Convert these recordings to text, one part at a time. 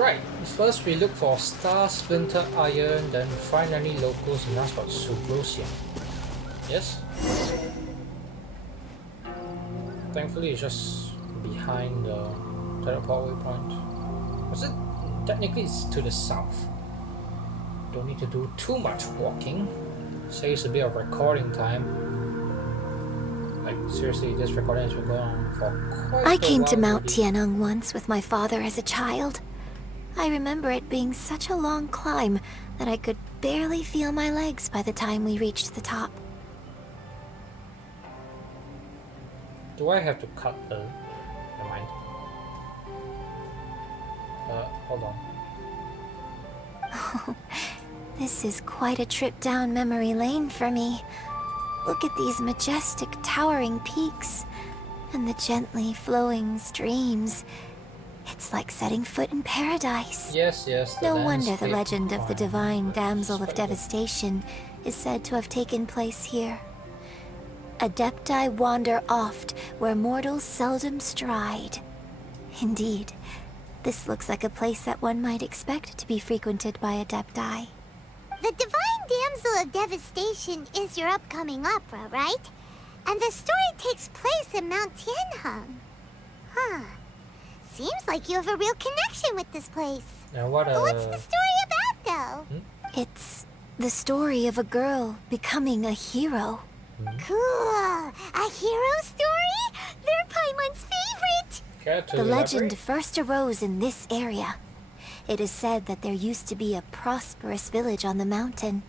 Right, first we look for starsplitter iron, then finally locals and ask about subrosium. Yes? Thankfully it's just behind the teleport waypoint. Was it? Technically it's to the south. Don't need to do too much walking. Saves a bit of recording time. Like seriously, this recording has been going on for quite a while. I came to Mount Tianheng once with my father as a child. I remember it being such a long climb that I could barely feel my legs by the time we reached the top. Do I have to cut the... Never mind. Hold on. Oh, this is quite a trip down memory lane for me. Look at these majestic towering peaks and the gently flowing streams. It's like setting foot in paradise. Yes. No wonder the legend of the divine damsel of devastation is said to have taken place here. Adepti wander oft where mortals seldom stride. Indeed, this looks like a place that one might expect to be frequented by Adepti. The Divine Damsel of Devastation is your upcoming opera, right? And the story takes place in Mount Tianheng. Huh. Seems like you have a real connection with this place. Now What's the story about, though? It's the story of a girl becoming a hero. Cool. A hero story? They're Paimon's favorite. The legend first arose in this area. It is said that there used to be a prosperous village on the mountain.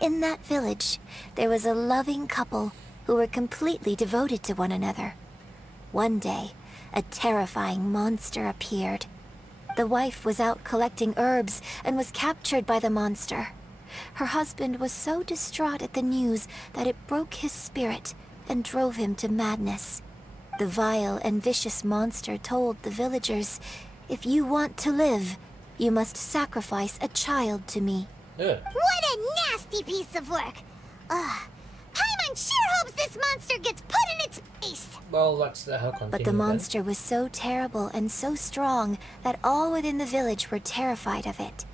In that village, there was a loving couple who were completely devoted to one another. One day, a terrifying monster appeared. The wife was out collecting herbs and was captured by the monster. Her husband was so distraught at the news that it broke his spirit and drove him to madness. The vile and vicious monster told the villagers, "If you want to live, you must sacrifice a child to me." Yeah. What a nasty piece of work. Paimon sure hopes this monster gets put in its place. Well, let's let her continue. But the monster was so terrible and so strong that all within the village were terrified of it.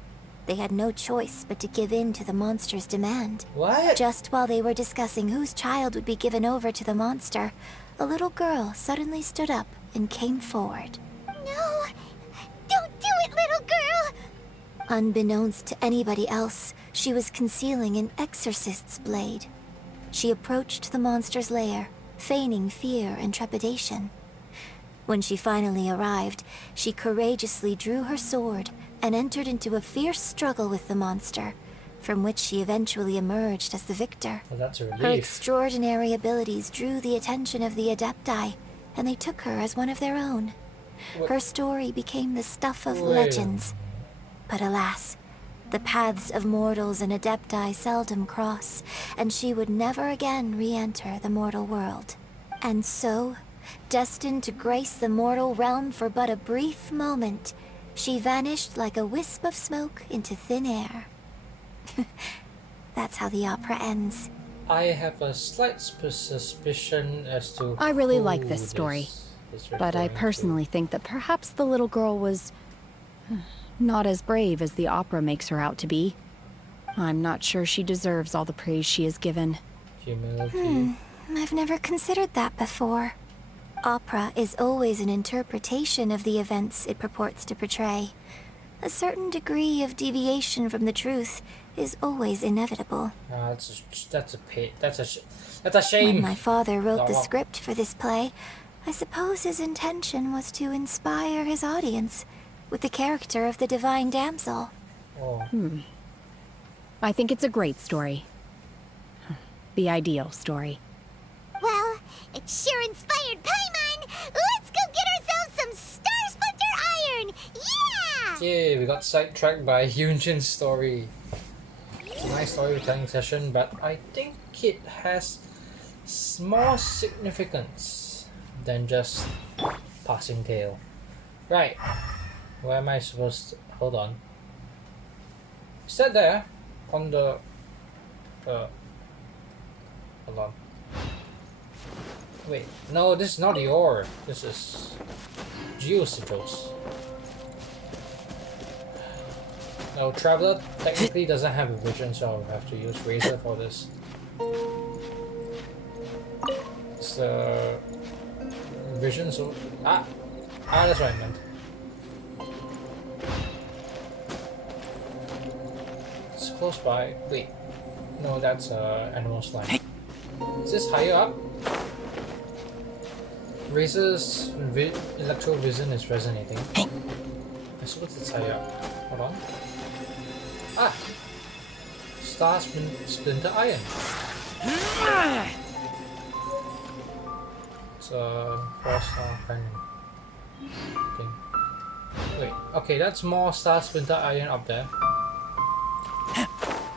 They had no choice but to give in to the monster's demand. What? Just while they were discussing whose child would be given over to the monster, a little girl suddenly stood up and came forward. No, don't do it, little girl. Unbeknownst to anybody else, she was concealing an exorcist's blade. She approached the monster's lair, feigning fear and trepidation. When she finally arrived, she courageously drew her sword and entered into a fierce struggle with the monster, from which she eventually emerged as the victor. Well, that's a relief. Her extraordinary abilities drew the attention of the Adepti, and they took her as one of their own. What? Her story became the stuff of Wait. legends. But alas, the paths of mortals and Adepti seldom cross, and she would never again re-enter the mortal world. And so, destined to grace the mortal realm for but a brief moment, she vanished like a wisp of smoke into thin air. That's how the opera ends. I have a slight suspicion as to I really who like this story, is but I referring to. personally think that perhaps the little girl was not as brave as the opera makes her out to be. I'm not sure she deserves all the praise she is given. Humility. I've never considered that before. Opera is always an interpretation of the events it purports to portray. A certain degree of deviation from the truth is always inevitable. That's a shame. When my father wrote the No. script for this play, I suppose his intention was to inspire his audience with the character of the divine damsel. Oh. I think it's a great story. The ideal story. Well, it sure inspired Paimon. Let's go get ourselves some starsplitter iron. Yeah! Yay, we got sidetracked by Yunjin's story. It's a nice storytelling session, but I think it has more significance than just passing tale. Right. Where am I supposed to... Hold on. Is that there? On the... Hold on. Wait, no, this is not the ore. This is geosytos. Now, Traveler technically doesn't have a vision, so I'll have to use Razor for this. It's the vision, so that's what I meant. It's close by. Wait, no, that's animal slime. Is this higher up? Razor's electro vision is resonating. I suppose it's higher up. Hold on. Ah! Splinter iron. It's a 4-star kind of thing. Wait, okay, that's more star splinter iron up there.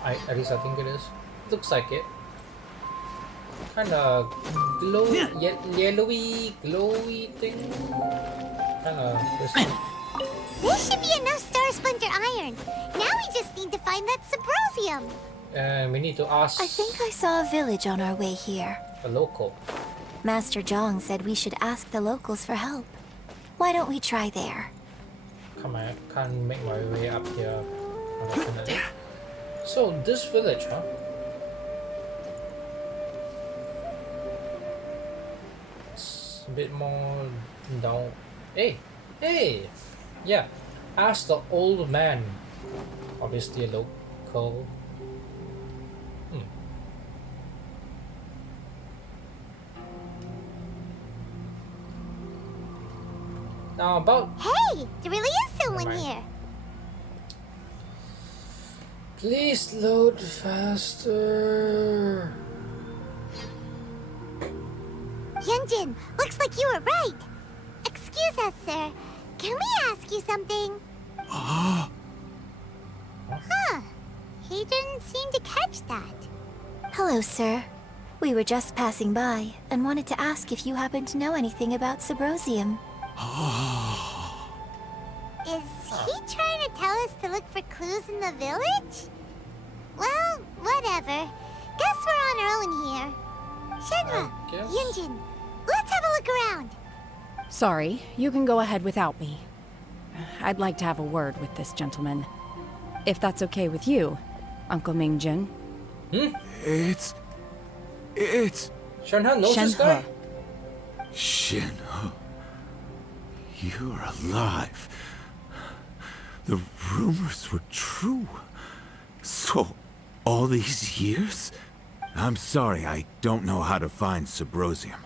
At least I think it is. Looks like it. Kinda yellowy, glowy thing. Kinda crispy. This should be enough star splinter iron. Now we just need to find that subrosium. And we need to ask I think I saw a village on our way here. a local. Master Zhang said we should ask the locals for help. Why don't we try there? Come on, I can't make my way up here. Unfortunately. So this village, huh? It's a bit more down. Hey! Yeah, ask the old man. Obviously a local. Now about... Hey, there really is someone Never mind. here. Please load faster. Yunjin, looks like you were right. Excuse us, sir. Can we ask you something? Huh. He didn't seem to catch that. Hello, sir. We were just passing by and wanted to ask if you happen to know anything about subrosium. Is he trying to tell us to look for clues in the village? Well, whatever. Guess we're on our own here. Shenhua, I guess. Yunjin, let's have a look around. Sorry, you can go ahead without me. I'd like to have a word with this gentleman. If that's okay with you, Uncle Mingjin. It's... Shenhe knows this guy? Shenhe. You're alive. The rumors were true. So, all these years? I'm sorry, I don't know how to find subrosium.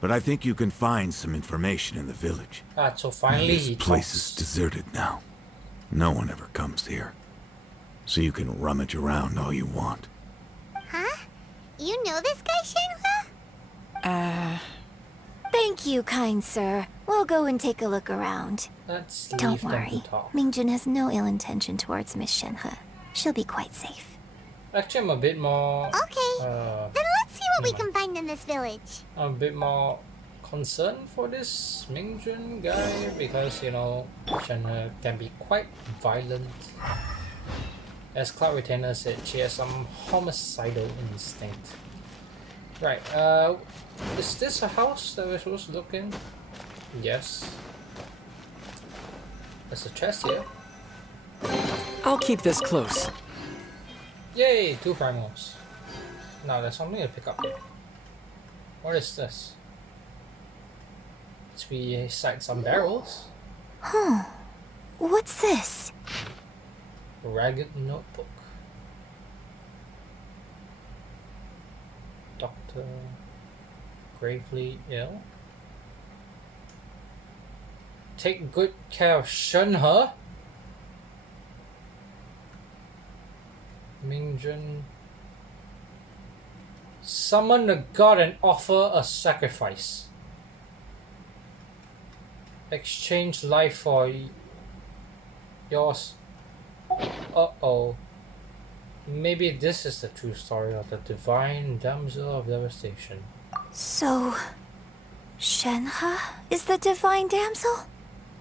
But I think you can find some information in the village. So finally This he place talks. is deserted now. No one ever comes here. So you can rummage around all you want. Huh? You know this guy, Shenhua? Thank you, kind sir. We'll go and take a look around. Let's leave Don't them worry. to talk. Mingjin has no ill intention towards Miss Shenhe. She'll be quite safe. Actually, I'm a bit more... Okay. Then let's see what we never can find in this village. I'm a bit more concerned for this Mingjun guy because, you know, Shenhe can be quite violent. As Cloud Retainer said, she has some homicidal instinct. Right, is this a house that we're supposed to look in? Yes. There's a chest here. I'll keep this close. Yay, 2 primals. Now there's something to pick up here. What is this? It's beside some barrels. What's this? Ragged notebook. Doctor gravely ill. Take good care of Shenhe. Mingjun. Summon the god and offer a sacrifice. Exchange life for yours. Uh-oh. Maybe this is the true story of the divine damsel of devastation. So, Shenhe is the divine damsel?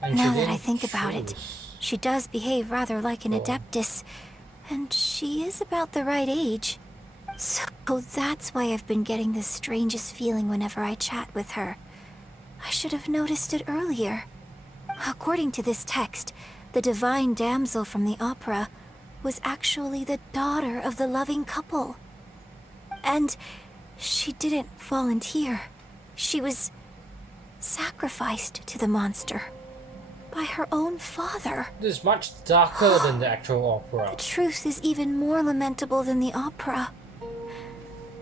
And Now she that I didn't think about it, choose. she does behave rather like an Oh. adeptus, and she is about the right age. So that's why I've been getting the strangest feeling whenever I chat with her. I should have noticed it earlier. According to this text, the divine damsel from the opera was actually the daughter of the loving couple. And she didn't volunteer. She was sacrificed to the monster by her own father. This is much darker than the actual opera. The truth is even more lamentable than the opera.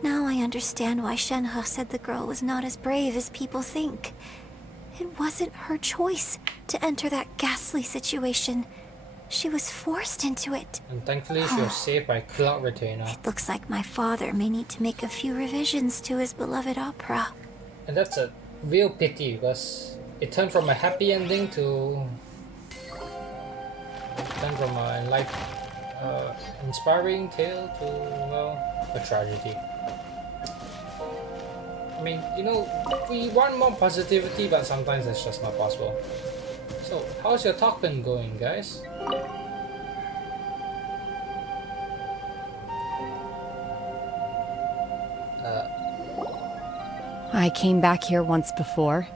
Now I understand why Shenhe said the girl was not as brave as people think. It wasn't her choice to enter that ghastly situation. She was forced into it. And thankfully she was saved by Cloud Retainer. It looks like my father may need to make a few revisions to his beloved opera. And that's a real pity because it turned from a happy ending to... turned from a life inspiring tale to, well, a tragedy. I mean, you know, we want more positivity, but sometimes it's just not possible. So, how's your talk been going, guys? I came back here once before,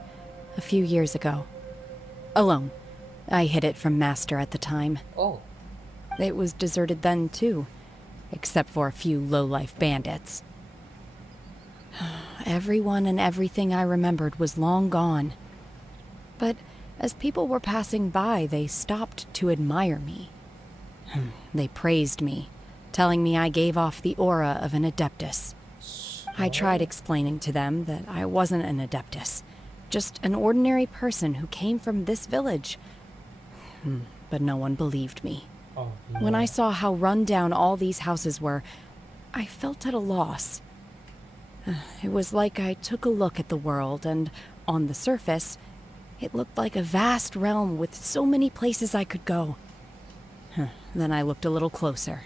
a few years ago. Alone. I hid it from Master at the time. Oh. It was deserted then, too. Except for a few low-life bandits. Everyone and everything I remembered was long gone. But as people were passing by, they stopped to admire me. They praised me, telling me I gave off the aura of an adeptus. I tried explaining to them that I wasn't an adeptus, just an ordinary person who came from this village. But no one believed me. Oh, no. When I saw how run down all these houses were, I felt at a loss. It was like I took a look at the world, and on the surface, it looked like a vast realm with so many places I could go. Then I looked a little closer,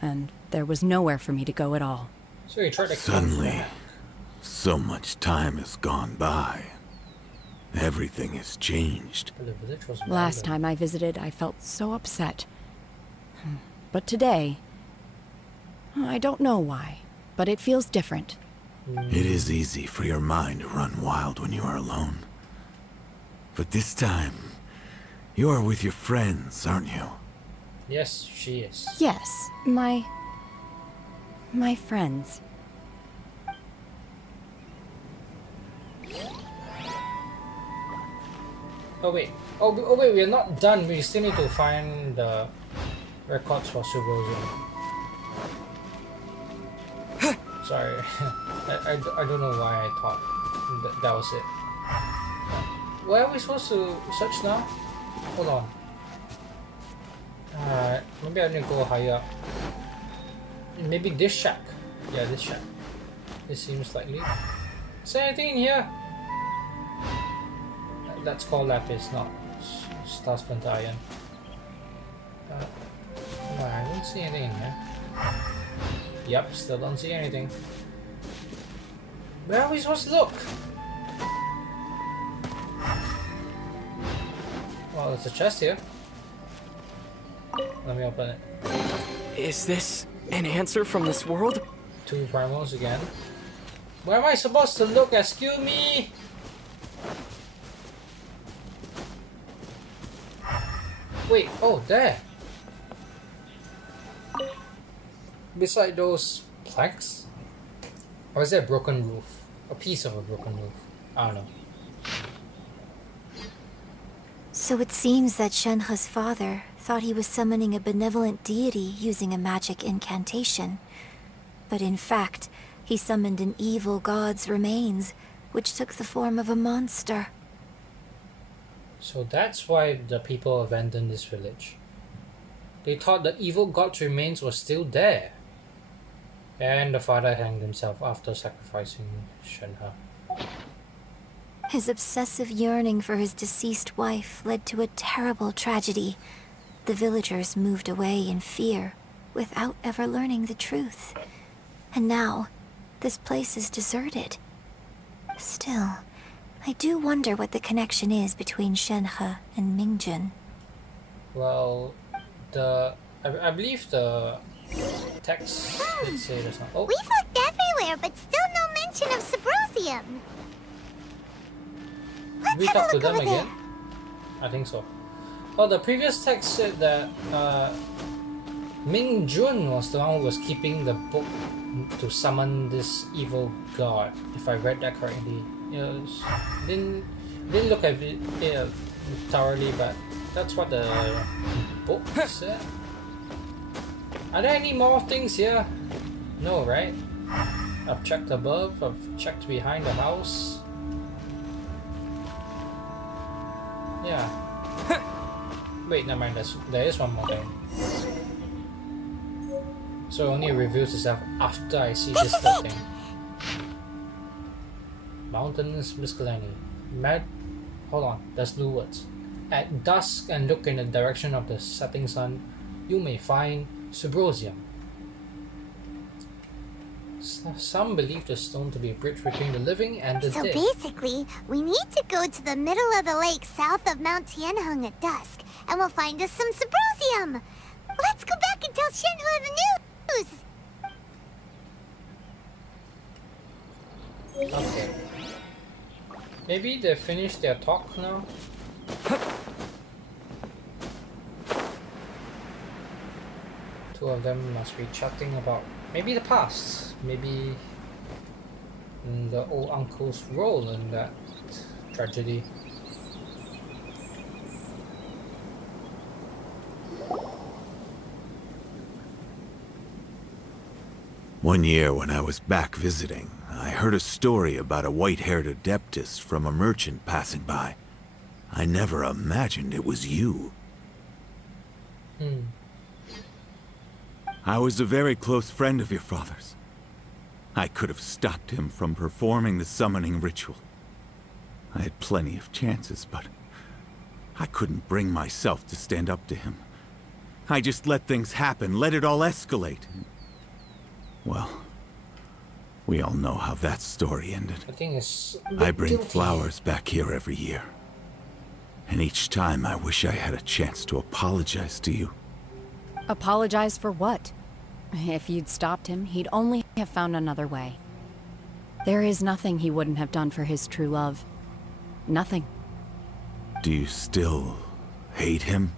and there was nowhere for me to go at all. So you tried to Suddenly, so much time has gone by. Everything has changed. But the village was Last abandoned. time I visited, I felt so upset. But today, I don't know why, but it feels different. It is easy for your mind to run wild when you are alone. But this time, you are with your friends, aren't you? Yes, she is. Yes, my friends. Oh wait. Oh wait, we're not done. We still need to find the records for subrosium. Sorry. I don't know why I thought that was it. Where are we supposed to search now? Hold on. Alright, maybe I need to go higher up. Maybe this shack. Yeah, this shack. This seems likely. Is there anything in here? That's called lapis, not starsplitter iron. No, I don't see anything in here. Yep, still don't see anything. Where are we supposed to look? Well, there's a chest here. Let me open it. Is this an answer from this world? 2 primals again. Where am I supposed to look? Excuse me! Wait, oh, there! Beside those planks? Or is there a broken roof? A piece of a broken roof? I don't know. So it seems that Shenhe's father thought he was summoning a benevolent deity using a magic incantation. But in fact, he summoned an evil god's remains, which took the form of a monster. So that's why the people abandoned this village. They thought the evil god's remains were still there. And the father hanged himself after sacrificing Shenhe. His obsessive yearning for his deceased wife led to a terrible tragedy. The villagers moved away in fear, without ever learning the truth. And now, this place is deserted. Still, I do wonder what the connection is between Shenhe and Mingjun. Well, I believe the text did say there's not. Oh, We've looked everywhere, but still no mention of subrosium. Let's we have talked a to look them over again? there. I think so. Oh, the previous text said that Ming Jun was the one who was keeping the book to summon this evil god, if I read that correctly. Didn't look at it thoroughly, but that's what the book said. Are there any more things here? No, right? I've checked above, I've checked behind the house. Yeah. Wait, never mind, there is one more thing. So it only reveals itself after I see this third thing. Mountains miscellany. Hold on, there's blue words. At dusk and look in the direction of the setting sun, you may find subrosium. Some believe the stone to be a bridge between the living and the So dead. basically, we need to go to the middle of the lake south of Mount Tianheng at dusk, and we'll find us some subrosium. Let's go back and tell Shenhua the news! Okay. Maybe they finished their talk now? Two of them must be chatting about maybe the past, maybe the old uncle's role in that tragedy. One year when I was back visiting, I heard a story about a white-haired adeptus from a merchant passing by. I never imagined it was you. I was a very close friend of your father's. I could have stopped him from performing the summoning ritual. I had plenty of chances, but I couldn't bring myself to stand up to him. I just let things happen, let it all escalate. Well, we all know how that story ended. I think it's I bring guilty. flowers back here every year. And each time I wish I had a chance to apologize to you. Apologize for what? If you'd stopped him, he'd only have found another way. There is nothing he wouldn't have done for his true love. Nothing. Do you still hate him?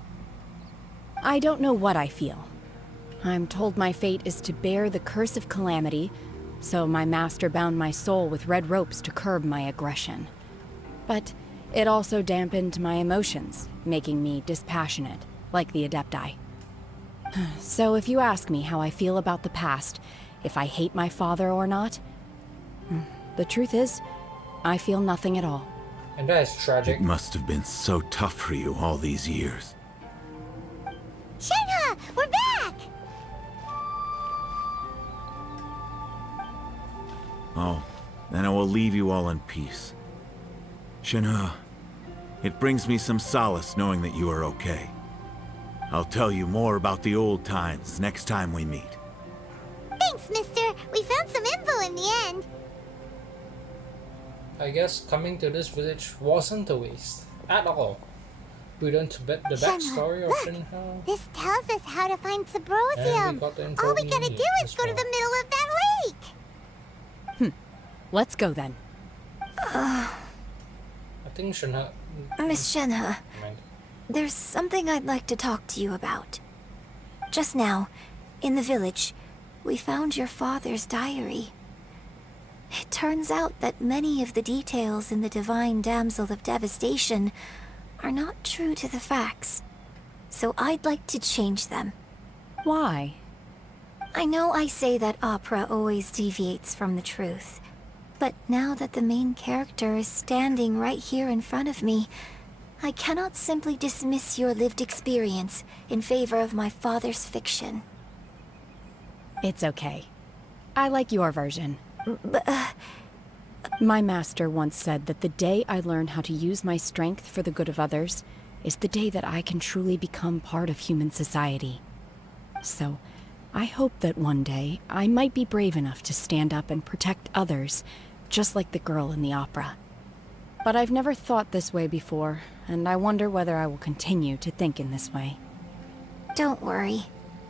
I don't know what I feel. I'm told my fate is to bear the curse of calamity, so my master bound my soul with red ropes to curb my aggression. But it also dampened my emotions, making me dispassionate, like the Adepti. So if you ask me how I feel about the past, if I hate my father or not, the truth is, I feel nothing at all. And that is tragic. It must have been so tough for you all these years. Shenhua, we're back! Oh, then I will leave you all in peace. Shenhua, it brings me some solace knowing that you are okay. I'll tell you more about the old times next time we meet. Thanks, mister. We found some info in the end. I guess coming to this village wasn't a waste at all. We learned the backstory of look. Shenhua. This tells us how to find And we subrosium. got the info All we we gotta need do is as go to well. the middle of that lake. Let's go then. I think Shenhua... Miss Shenhua, Mind. there's something I'd like to talk to you about. Just now, in the village, we found your father's diary. It turns out that many of the details in the Divine Damsel of Devastation are not true to the facts. So I'd like to change them. Why? I know I say that opera always deviates from the truth, but now that the main character is standing right here in front of me, I cannot simply dismiss your lived experience in favor of my father's fiction. It's okay. I like your version. But, My master once said that the day I learn how to use my strength for the good of others is the day that I can truly become part of human society. So, I hope that one day I might be brave enough to stand up and protect others, just like the girl in the opera. But I've never thought this way before, and I wonder whether I will continue to think in this way. don't worry.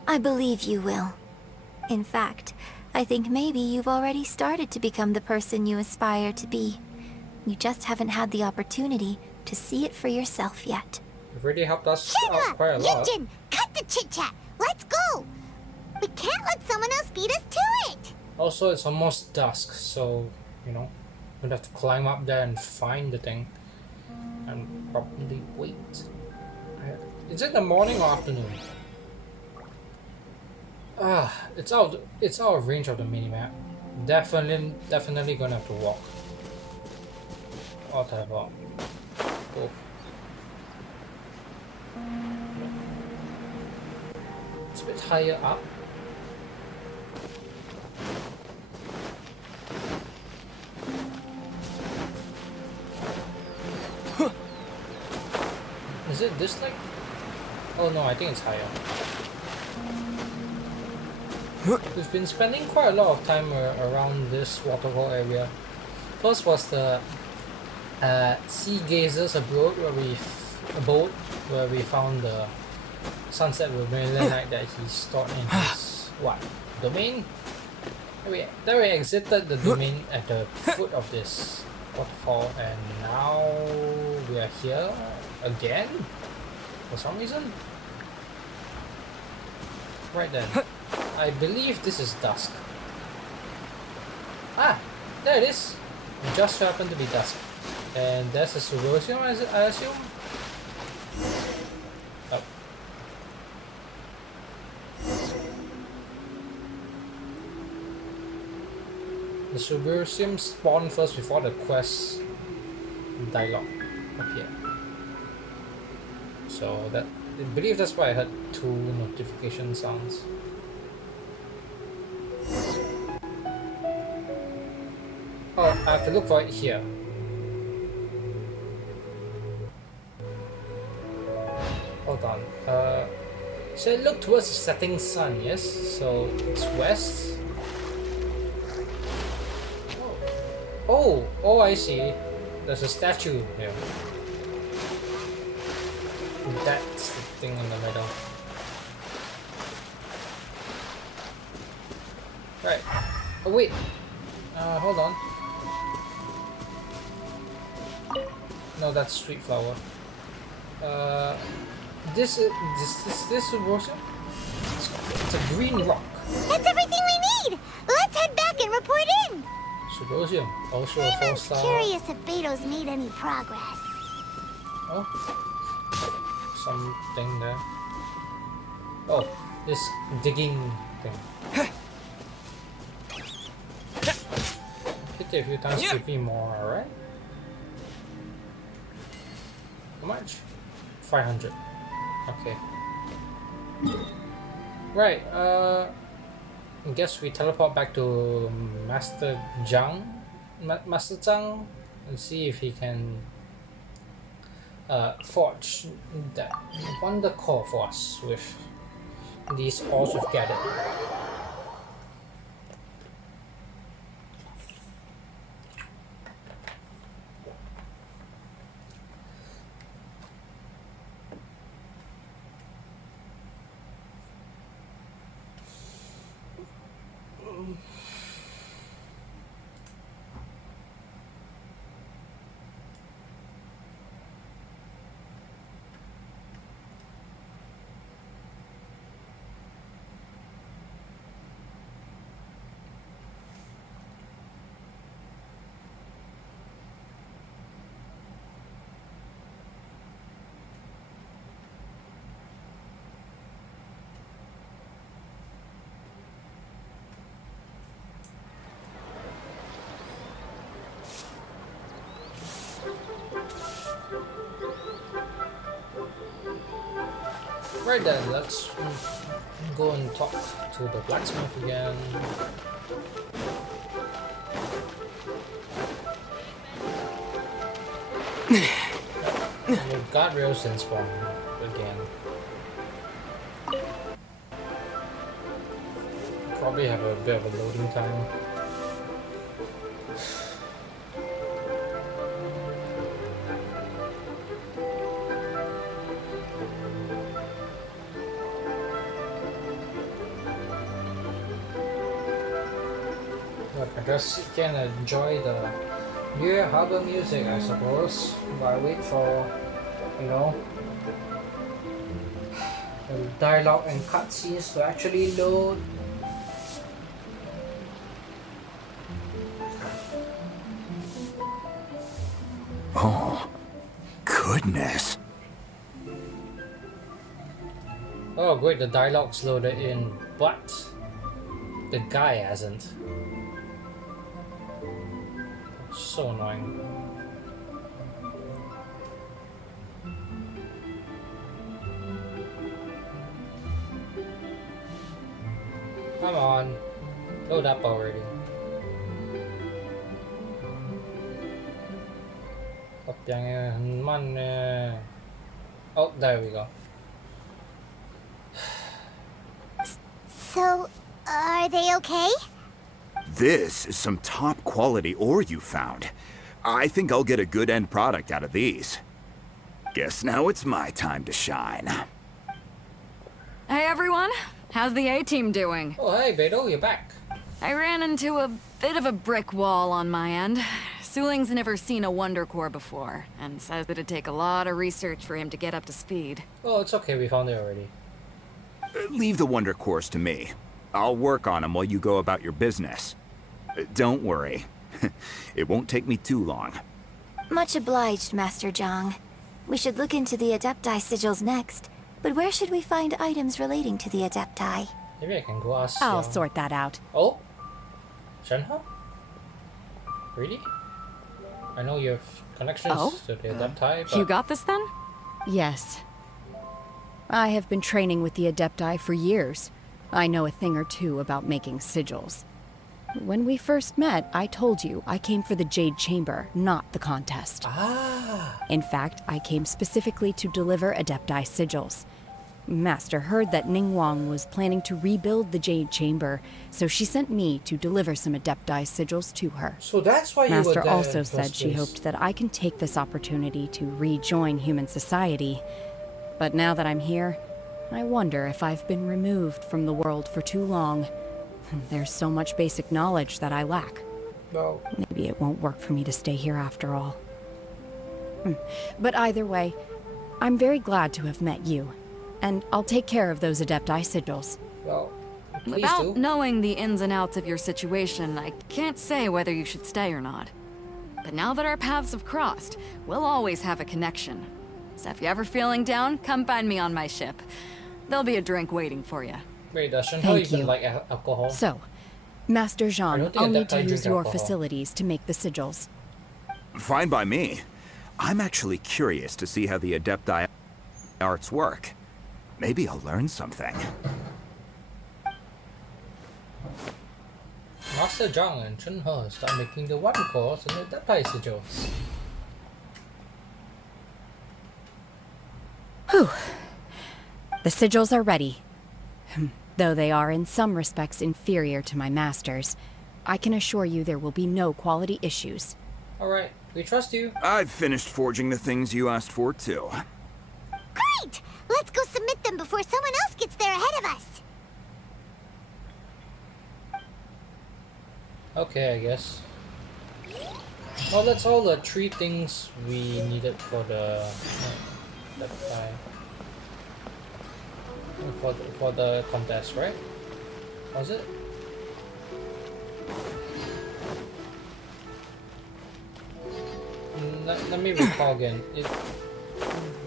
I believe you will. In fact, I think maybe you've already started to become the person you aspire to be. You just haven't had the opportunity to see it for yourself yet. You've already helped us out quite a lot. Yunjin, cut the chit-chat. Let's go. We can't let someone else beat us to it. Also, it's almost dusk, so, you know, we'd have to climb up there and find the thing. And probably wait. Is it the morning or afternoon? It's out of range of the minimap. Definitely gonna have to walk. Or teleport. Go. It's a bit higher up. Is it this like? Oh no, I think it's higher. We've been spending quite a lot of time around this waterfall area. First was the Sea Gazers abode where we found the sunset vermilion that he stored in his domain. Then we exited the domain at the foot of this waterfall, and now we are here again for some reason. Right then, I believe this is dusk. There it is. It just happened to be dusk, and there's a subrosium, I assume. Oh. The subrosium spawned first before the quest dialogue appeared. So that I believe that's why I heard 2 notification sounds. Oh, I have to look for it here. Hold on. So look towards the setting sun, yes? So it's west. Oh, I see. There's a statue here. That's the thing in the middle. Right. Oh wait. Hold on. No, that's sweet flower. This subrosium? It's a green rock. That's everything we need. Let's head back and report in. Subrosium, also a 4-star. I'm curious if Beto's made any progress. Oh, something there. Oh, this digging thing. Hit it a few times, give me more, alright? How much? 500. Okay. Right, I guess we teleport back to Master Zhang and see if he can forge that wonder core for us with these ores we've gathered. Right then, let's go and talk to the blacksmith again. The guardrails didn't spawn again. Probably have a bit of a loading time. I guess you can enjoy the New Harbor music, I suppose, while I wait for you know, the dialogue and cutscenes to actually load. Oh, goodness. Oh great, the dialogue's loaded in, but the guy hasn't. So annoying. Come on, load up already. Oh, there we go. So, are they okay? This is some top quality ore you found. I think I'll get a good end product out of these. Guess now it's my time to shine. Hey everyone, how's the A-team doing? Oh hey Beto, you're back. I ran into a bit of a brick wall on my end. Suling's never seen a Wonder Core before, and says it'd take a lot of research for him to get up to speed. Oh, it's okay, we found it already. Leave the Wonder Cores to me. I'll work on them while you go about your business. Don't worry. It won't take me too long. Much obliged, Master Zhang. We should look into the Adepti sigils next. But where should we find items relating to the Adepti? Maybe I can go ask. I'll sort that out. Oh, Shenhe? Really? I know you have connections to the Adepti, but You got this then? Yes. I have been training with the Adepti for years. I know a thing or two about making sigils. When we first met, I told you I came for the Jade Chamber, not the contest. In fact, I came specifically to deliver Adepti sigils. Master heard that Ningguang was planning to rebuild the Jade Chamber, so she sent me to deliver some Adepti sigils to her. so that's why you were Master there also in the said first she place. hoped that I can take this opportunity to rejoin human society. But now that I'm here, I wonder if I've been removed from the world for too long. There's so much basic knowledge that I lack. Well, Maybe it won't work for me to stay here after all. But either way, I'm very glad to have met you. And I'll take care of those Adepti sigils. well, please Without do. knowing the ins and outs of your situation, I can't say whether you should stay or not. But now that our paths have crossed, we'll always have a connection. So if you're ever feeling down, come find me on my ship. There'll be a drink waiting for you. Wait, does Shenhe Thank even you. like alcohol? So, Master I Zhang, don't think I'll need Adepti to drink use your alcohol. facilities to make the sigils. Fine by me. I'm actually curious to see how the Adepti arts work. Maybe I'll learn something. Master Zhang and Shenhe start making the Wonder Cores and the Adepti sigils. Whew. The sigils are ready. Though they are in some respects inferior to my master's, I can assure you there will be no quality issues. Alright, we trust you. I've finished forging the things you asked for, too. Great! Let's go submit them before someone else gets there ahead of us. Okay, I guess. Well, that's all the 3 things we needed for the Adepti. For the contest, right? Was it? Let me recall again.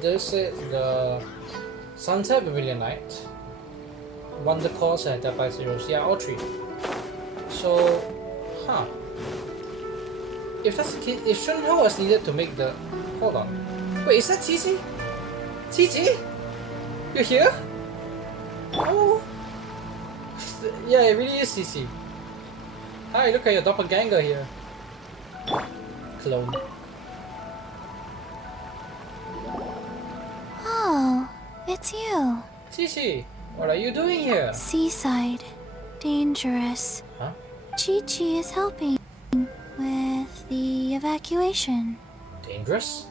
This is the Sunset Pavilion Night, Wonder Cores and Adepti Sigils. Yeah, all 3. So, huh. If that's the case, if Shenhe was needed to make the... Hold on. Wait, is that Cici? Cici? You're here? Oh. Yeah, it really is Cici. Hi, look at your doppelganger here. Clone. Oh, it's you. Cici, what are you doing here? Seaside. Dangerous. Huh? Chi-Chi is helping with the evacuation. Dangerous?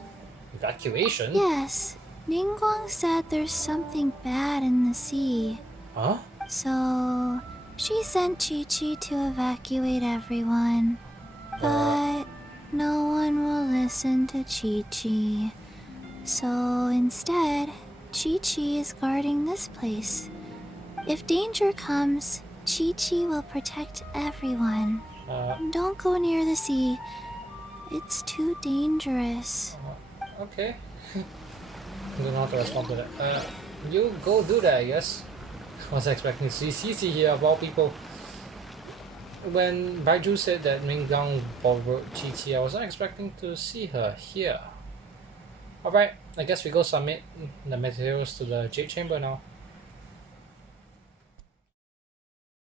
Evacuation? Yes. Ningguang said there's something bad in the sea. Huh? So, she sent Chi-Chi to evacuate everyone. But no one will listen to Chi-Chi. So instead, Chi-Chi is guarding this place. If danger comes, Chi-Chi will protect everyone. Don't go near the sea. It's too dangerous. Okay. I don't know how to respond to that. You go do that, I guess. I was expecting to see Cici here, of all people. When Baiju said that Minggang borrowed Chi-Chi, I wasn't expecting to see her here. Alright, I guess we go submit the materials to the Jade Chamber now.